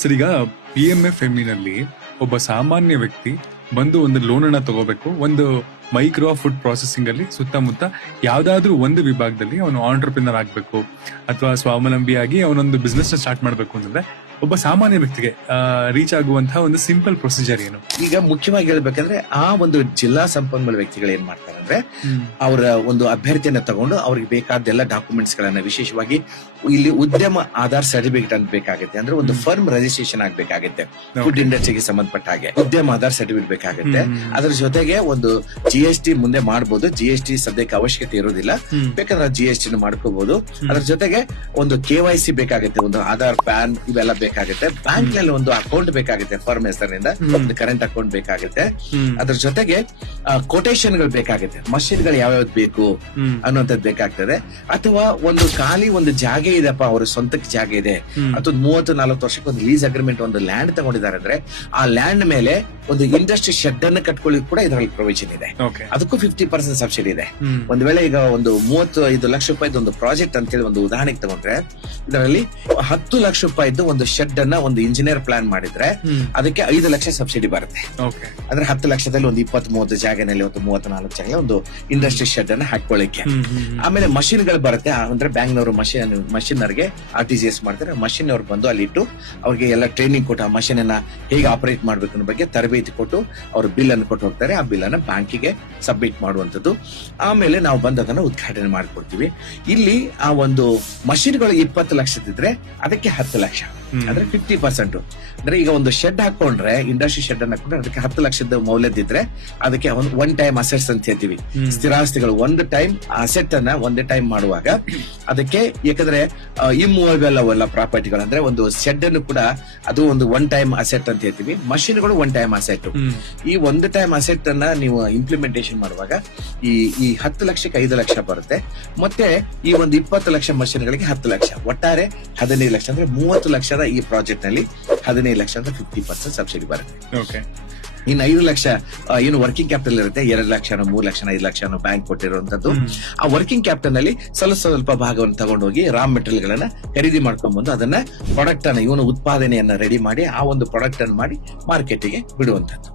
Sir, ಈಗ PMFME ನಲ್ಲಿ ಒಬ್ಬ ಸಾಮಾನ್ಯ ವ್ಯಕ್ತಿ ಬಂದು ಒಂದು ಲೋನ್ ಅನ್ನ ತಗೋಬೇಕು, ಒಂದು ಮೈಕ್ರೋ ಫುಡ್ ಪ್ರಾಸೆಸಿಂಗ್ ಅಲ್ಲಿ ಸುತ್ತಮುತ್ತ ಯಾವ್ದಾದ್ರು ಒಂದು ವಿಭಾಗದಲ್ಲಿ ಅವನು ಆಂಟರ್ಪ್ರಿನರ್ ಆಗ್ಬೇಕು ಅಥವಾ ಸ್ವಾವಲಂಬಿಯಾಗಿ ಅವನೊಂದು ಬಿಸ್ನೆಸ್ ಸ್ಟಾರ್ಟ್ ಮಾಡ್ಬೇಕು ಅಂತಂದ್ರೆ ಒಬ್ಬ ಸಾಮಾನ್ಯ ವ್ಯಕ್ತಿಗೆ ರೀಚ್ ಆಗುವಂತಹ ಒಂದು ಸಿಂಪಲ್ ಪ್ರೊಸೀಜರ್ ಏನು? ಈಗ ಮುಖ್ಯವಾಗಿ ಹೇಳ್ಬೇಕಂದ್ರೆ ಆ ಒಂದು ಜಿಲ್ಲಾ ಸಂಪನ್ಮೂಲ ವ್ಯಕ್ತಿಗಳು ಏನ್ ಮಾಡ್ತಾರೆ ಅಂದ್ರೆ ಅವರ ಒಂದು ಅಭ್ಯರ್ಥಿಯನ್ನ ತಗೊಂಡು ಅವ್ರಿಗೆ ಬೇಕಾದೆಲ್ಲ ಡಾಕ್ಯುಮೆಂಟ್ಸ್ ಗಳನ್ನ, ವಿಶೇಷವಾಗಿ ಇಲ್ಲಿ ಉದ್ಯಮ ಆಧಾರ್ ಸರ್ಟಿಫಿಕೇಟ್ ಅಂತ ಬೇಕಾಗುತ್ತೆ. ಅಂದ್ರೆ ಒಂದು ಫರ್ಮ್ ರಿಜಿಸ್ಟ್ರೇಷನ್ ಆಗ್ಬೇಕಾಗುತ್ತೆ. ಫುಡ್ ಇಂಡಸ್ಟ್ರಿಗೆ ಸಂಬಂಧಪಟ್ಟ ಹಾಗೆ ಉದ್ಯಮ ಆಧಾರ್ ಸರ್ಟಿಫಿಕೇಟ್ ಬೇಕಾಗುತ್ತೆ. ಅದ್ರ ಜೊತೆಗೆ ಒಂದು GST ಮುಂದೆ ಮಾಡಬಹುದು. GST ಸದ್ಯಕ್ಕೆ ಅವಶ್ಯಕತೆ ಇರೋದಿಲ್ಲ, ಬೇಕಾದ್ರೆ GST ಮಾಡ್ಕೋಬಹುದು. ಅದ್ರ ಜೊತೆಗೆ ಒಂದು KYC ಬೇಕಾಗುತ್ತೆ, ಒಂದು ಆಧಾರ್, ಪ್ಯಾನ್ ಇವೆಲ್ಲ ಬೇಕಾಗುತ್ತೆ. ಬ್ಯಾಂಕ್ ನಲ್ಲಿ ಒಂದು ಅಕೌಂಟ್ ಬೇಕಾಗುತ್ತೆ, ಫರ್ಮ್ ಹೆಸರಿನಿಂದ ಒಂದು ಕರೆಂಟ್ ಅಕೌಂಟ್ ಬೇಕಾಗುತ್ತೆ. ಅದ್ರ ಜೊತೆಗೆ ಕೊಟೇಶನ್ ಗಳು ಬೇಕಾಗುತ್ತೆ, ಮಷಿನ್ ಗಳು ಯಾವ್ಯಾವ್ದು ಬೇಕು ಅನ್ನುವಂಥದ್ದು ಬೇಕಾಗ್ತದೆ. ಅಥವಾ ಒಂದು ಖಾಲಿ ಒಂದು ಜಾಗ ಇದೆಪ್ಪ, ಅವ್ರ ಸ್ವಂತಕ್ಕೆ ಜಾಗ ಇದೆ, ಅಥವಾ 30-40 ವರ್ಷಕ್ಕೆ ಒಂದು ಲೀಸ್ ಅಗ್ರಿಮೆಂಟ್, ಒಂದು ಲ್ಯಾಂಡ್ ತಗೊಂಡಿದ್ದಾರೆ ಅಂದ್ರೆ ಆ ಲ್ಯಾಂಡ್ ಮೇಲೆ ಒಂದು ಇಂಡಸ್ಟ್ರಿ ಶೆಡ್ ಅನ್ನು ಕಟ್ಕೊಳ್ಳಿ ಕೂಡ ಇದರಲ್ಲಿ ಪ್ರೊವಿಷನ್ ಇದೆ. ಅದಕ್ಕೂ 50% ಸಬ್ಸಿಡಿ ಇದೆ. ಒಂದ್ ವೇಳೆ ಈಗ ಒಂದು 35 ಲಕ್ಷ ರೂಪಾಯಿದು ಒಂದು ಪ್ರಾಜೆಕ್ಟ್ ಅಂತ ಹೇಳಿ ಒಂದು ಉದಾಹರಣೆಗೆ ತಗೊಂಡ್ರೆ, ಇದರಲ್ಲಿ 10 ಲಕ್ಷ ರೂಪಾಯಿದು ಒಂದು ಶೆಡ್ ಅನ್ನ ಒಂದು ಇಂಜಿನಿಯರ್ ಪ್ಲಾನ್ ಮಾಡಿದ್ರೆ ಅದಕ್ಕೆ 5 ಲಕ್ಷ ಸಬ್ಸಿಡಿ ಬರುತ್ತೆ. ಅಂದ್ರೆ 10 ಲಕ್ಷದಲ್ಲಿ ಒಂದು 20-30 ಜಾಗನಲ್ಲಿ, 34 ಜಾಗ ಒಂದು ಇಂಡಸ್ಟ್ರಿ ಶೆಡ್ ಅನ್ನ ಹಾಕೊಳ್ಳಿಕ್ಕೆ. ಆಮೇಲೆ ಮಷಿನ್ ಗಳು ಬರುತ್ತೆ. ಅಂದ್ರೆ ಬ್ಯಾಂಕ್ನವರು ಮಷಿನ್ ಅವರಿಗೆ RTGS ಮಾಡ್ತಾರೆ. ಮಷಿನ್ ಅವ್ರು ಬಂದು ಅಲ್ಲಿ ಇಟ್ಟು ಅವ್ರಿಗೆ ಎಲ್ಲ ಟ್ರೈನಿಂಗ್ ಕೊಟ್ಟು ಆ ಮಷಿನ್ ಅನ್ನ ಹೇಗೆ ಆಪರೇಟ್ ಮಾಡ್ಬೇಕು ಅನ್ನೋ ಬಗ್ಗೆ ತರಬೇತಿ ಕೊಟ್ಟು ಅವ್ರ ಬಿಲ್ ಅನ್ನು ಕೊಟ್ಟು ಹೋಗ್ತಾರೆ. ಆ ಬಿಲ್ ಅನ್ನ ಬ್ಯಾಂಕಿಗೆ ಸಬ್ಮಿಟ್ ಮಾಡುವಂತದ್ದು. ಆಮೇಲೆ ನಾವು ಬಂದು ಅದನ್ನ ಉದ್ಘಾಟನೆ ಮಾಡ್ಕೊಡ್ತೀವಿ. ಇಲ್ಲಿ ಆ ಒಂದು ಮಷಿನ್ಗಳು 20 ಲಕ್ಷದಿದ್ರೆ ಅದಕ್ಕೆ 10 ಲಕ್ಷ, ಅಂದ್ರೆ 50%. ಅಂದ್ರೆ ಈಗ ಒಂದು ಶೆಡ್ ಹಾಕೊಂಡ್ರೆ, ಇಂಡಸ್ಟ್ರಿ ಶೆಡ್ ಅನ್ನ ಹಾಕೊಂಡ್ರೆ ಅದಕ್ಕೆ 10 ಲಕ್ಷದ ಮೌಲ್ಯದಿದ್ರೆ ಅದಕ್ಕೆ ಒನ್ ಟೈಮ್ ಅಸೆಟ್ಸ್ ಅಂತ ಹೇಳ್ತೀವಿ. ಸ್ಥಿರಾಸ್ತಿಗಳು ಒಂದು ಟೈಮ್ ಅಸೆಟ್ ಅನ್ನ ಒಂದೇ ಟೈಮ್ ಮಾಡುವಾಗ ಅದಕ್ಕೆ, ಯಾಕಂದ್ರೆ ಇಮ್ಮೂವೇಬಲ್ ಅವೆಲ್ಲ ಪ್ರಾಪರ್ಟಿಗಳು, ಅಂದ್ರೆ ಒಂದು ಶೆಡ್ ಅನ್ನು ಕೂಡ ಅದು ಒಂದು ಒನ್ ಟೈಮ್ ಅಸೆಟ್ ಅಂತ ಹೇಳ್ತೀವಿ. ಮಷಿನ್ಗಳು ಒನ್ ಟೈಮ್ ಅಸೆಟ್. ಈ ಒಂದು ಟೈಮ್ ಅಸೆಟ್ ಅನ್ನ ನೀವು ಇಂಪ್ಲಿಮೆಂಟೇಷನ್ ಮಾಡುವಾಗ ಈ 10 ಲಕ್ಷಕ್ಕೆ 5 ಲಕ್ಷ ಬರುತ್ತೆ. ಮತ್ತೆ ಈ ಒಂದು 20 ಲಕ್ಷ ಮಷಿನ್ಗಳಿಗೆ 10 ಲಕ್ಷ, ಒಟ್ಟಾರೆ 15 ಲಕ್ಷ. ಅಂದ್ರೆ 30 ಲಕ್ಷದ ಈ ಪ್ರಾಜೆಕ್ಟ್ ನಲ್ಲಿ 15 ಲಕ್ಷ ಅಂತ 50% ಸಬ್ಸಿಡಿ ಬರುತ್ತೆ. ಇನ್ನು 5 ಲಕ್ಷ ಏನು ವರ್ಕಿಂಗ್ ಕ್ಯಾಪಿಟಲ್ ಇರುತ್ತೆ, 2 ಲಕ್ಷ, 3 ಲಕ್ಷ, 5 ಲಕ್ಷ ಬ್ಯಾಂಕ್ ಕೊಟ್ಟಿರುವಂತದ್ದು. ಆ ವರ್ಕಿಂಗ್ ಕ್ಯಾಪಿಟಲ್ ನಲ್ಲಿ ಸ್ವಲ್ಪ ಭಾಗವನ್ನು ತಗೊಂಡೋಗಿ ರಾ ಮೆಟೀರಿಯಲ್ ಗಳನ್ನ ಖರೀದಿ ಮಾಡ್ಕೊಂಡ್ ಬಂದು ಅದನ್ನ ಪ್ರಾಡಕ್ಟ್ ಅನ್ನ, ಇವನು ಉತ್ಪಾದನೆಯನ್ನ ರೆಡಿ ಮಾಡಿ ಆ ಒಂದು ಪ್ರಾಡಕ್ಟ್ ಅನ್ನು ಮಾಡಿ ಮಾರ್ಕೆಟಿಗೆ ಬಿಡುವಂತದ್ದು.